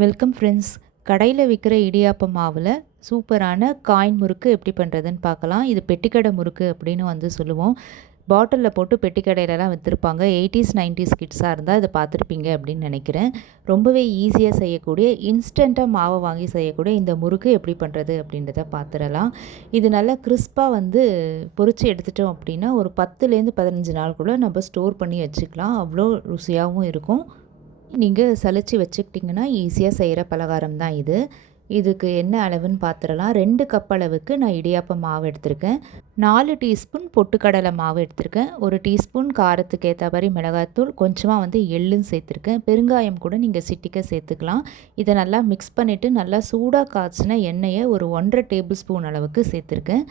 Welcome friends கடையில் விற்கிற இடியாப்ப மாவில் சூப்பரான காயின் முறுக்கு எப்படி பண்ணுறதுன்னு பார்க்கலாம். இது பெட்டிக்கடை முறுக்கு அப்படின்னு வந்து சொல்லுவோம். பாட்டிலில் போட்டு பெட்டிக்கடையிலலாம் விற்றுருப்பாங்க எயிட்டிஸ் நைன்டிஸ் கிட்ஸாக இருந்தால் இதை பார்த்துருப்பீங்க அப்படின்னு நினைக்கிறேன். ரொம்பவே ஈஸியாக செய்யக்கூடிய இன்ஸ்டண்ட்டாக மாவை வாங்கி செய்யக்கூடிய இந்த முறுக்கு எப்படி பண்ணுறது அப்படின்றத பார்த்துடலாம். இது நல்லா கிறிஸ்பாக வந்து பொறிச்சு எடுத்துட்டோம் அப்படின்னா ஒரு பத்துலேருந்து பதினஞ்சு நாளுக்குள்ளே நம்ம ஸ்டோர் பண்ணி வச்சுக்கலாம். அவ்வளோ ருசியாகவும் இருக்கும். நீங்கள் சலிச்சு வச்சுக்கிட்டிங்கன்னா ஈஸியாக செய்கிற பலகாரம் தான் இது. இதுக்கு என்ன அளவுன்னு பார்த்துடலாம் ரெண்டு கப் அளவுக்கு நான் இடியாப்பம் மாவு எடுத்திருக்கேன். நாலு டீஸ்பூன் பொட்டுக்கடலை மாவு எடுத்திருக்கேன். ஒரு டீஸ்பூன் காரத்துக்கு ஏற்ற மாதிரி மிளகாத்தூள் கொஞ்சமாக வந்து எள்ளும் சேர்த்துருக்கேன். பெருங்காயம் கூட நீங்கள் சிட்டிக்க சேர்த்துக்கலாம். இதை நல்லா மிக்ஸ் பண்ணிவிட்டு நல்லா சூடாக காய்ச்சின எண்ணெயை ஒரு ஒன்றரை டேபிள் ஸ்பூன் அளவுக்கு சேர்த்துருக்கேன்.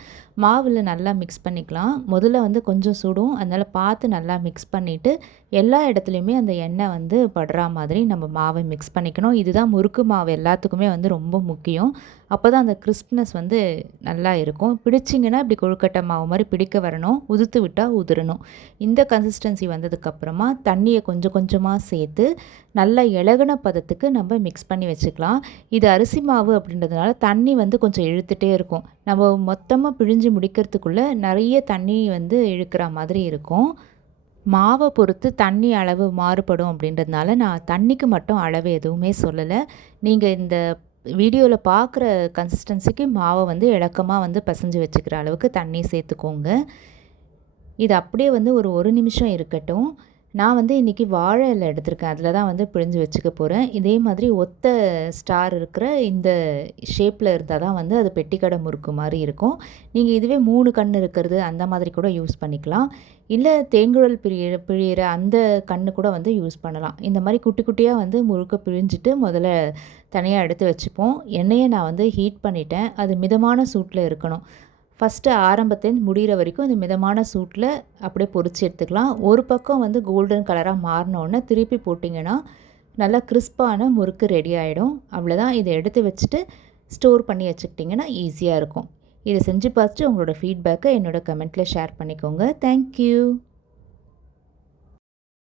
மாவில் நல்லா மிக்ஸ் பண்ணிக்கலாம். முதல்ல வந்து கொஞ்சம் சுடும். அதனால் பார்த்து நல்லா மிக்ஸ் பண்ணிவிட்டு எல்லா இடத்துலையுமே அந்த எண்ணெய் வந்து படுற மாதிரி நம்ம மாவை மிக்ஸ் பண்ணிக்கணும். இதுதான் முறுக்கு மாவு. எல்லாத்துக்குமே வந்து ரொம்ப முக்கியம். அப்போ தான் அந்த கிறிஸ்ப்னஸ் வந்து நல்லா இருக்கும். பிடிச்சிங்கன்னா இப்படி கொழுக்கட்டை மாவு மாதிரி பிடிக்க வரணும். உதுத்து விட்டால் உதிரணும். இந்த கன்சிஸ்டன்சி வந்ததுக்கப்புறமா தண்ணியை கொஞ்சம் கொஞ்சமாக சேர்த்து நல்லா இலகுன பதத்துக்கு நம்ம மிக்ஸ் பண்ணி வச்சுக்கலாம். இது அரிசி மாவு அப்படின்றதுனால தண்ணி வந்து கொஞ்சம் இழுத்துகிட்டே இருக்கும். நம்ம மொத்தமாக பிழிஞ்சு முடிக்கிறதுக்குள்ளே நிறைய தண்ணி வந்து இழுக்கிற மாதிரி இருக்கும். மாவை பொறுத்து தண்ணி அளவு மாறுபடும் அப்படின்றதுனால நான் தண்ணிக்கு மட்டும் அளவு எதுவுமே சொல்லலை. நீங்கள் இந்த வீடியோவில் பார்க்குற கன்சிஸ்டன்சிக்கு மாவை வந்து இலக்கமாக வந்து பசைஞ்சு வச்சுக்கிற அளவுக்கு தண்ணி சேர்த்துக்கோங்க. இது அப்படியே வந்து ஒரு ஒரு நிமிஷம் இருக்கட்டும். நான் வந்து இன்றைக்கி வாழை இலை எடுத்திருக்கேன். அதில் தான் வந்து பிழிஞ்சு வச்சுக்க போகிறேன் இதே மாதிரி ஒத்த ஸ்டார் இருக்கிற இந்த ஷேப்பில் இருந்தால் தான் வந்து அது பெட்டிக்கடை முறுக்கு மாதிரி இருக்கும். நீங்கள் இதுவே மூணு கண் இருக்கிறது அந்த மாதிரி கூட யூஸ் பண்ணிக்கலாம். இல்லை தேங்குழல் பிழிய பிழியிற அந்த கண்ணு கூட வந்து யூஸ் பண்ணலாம். இந்த மாதிரி குட்டி குட்டியாக வந்து முறுக்க பிழிஞ்சிட்டு முதல்ல தனியாக எடுத்து வச்சுப்போம். எண்ணெயை நான் வந்து ஹீட் பண்ணிட்டேன். அது மிதமான சூட்டில் இருக்கணும். ஃபஸ்ட்டு ஆரம்பத்துலேருந்து முடிகிற வரைக்கும் இந்த மிதமான சூட்டில் அப்படியே பொறிச்சு எடுத்துக்கலாம். ஒரு பக்கம் வந்து கோல்டன் கலராக மாறினோடனே திருப்பி போட்டிங்கன்னா நல்லா கிறிஸ்பான முறுக்கு ரெடி ஆகிடும் அவ்வளோதான் இதை எடுத்து வச்சுட்டு ஸ்டோர் பண்ணி வச்சுக்கிட்டிங்கன்னா ஈஸியாக இருக்கும். இதை செஞ்சு பார்த்துட்டு உங்களோட ஃபீட்பேக்கை என்னோடய கமெண்ட்டில் ஷேர் பண்ணிக்கோங்க. தேங்க்யூ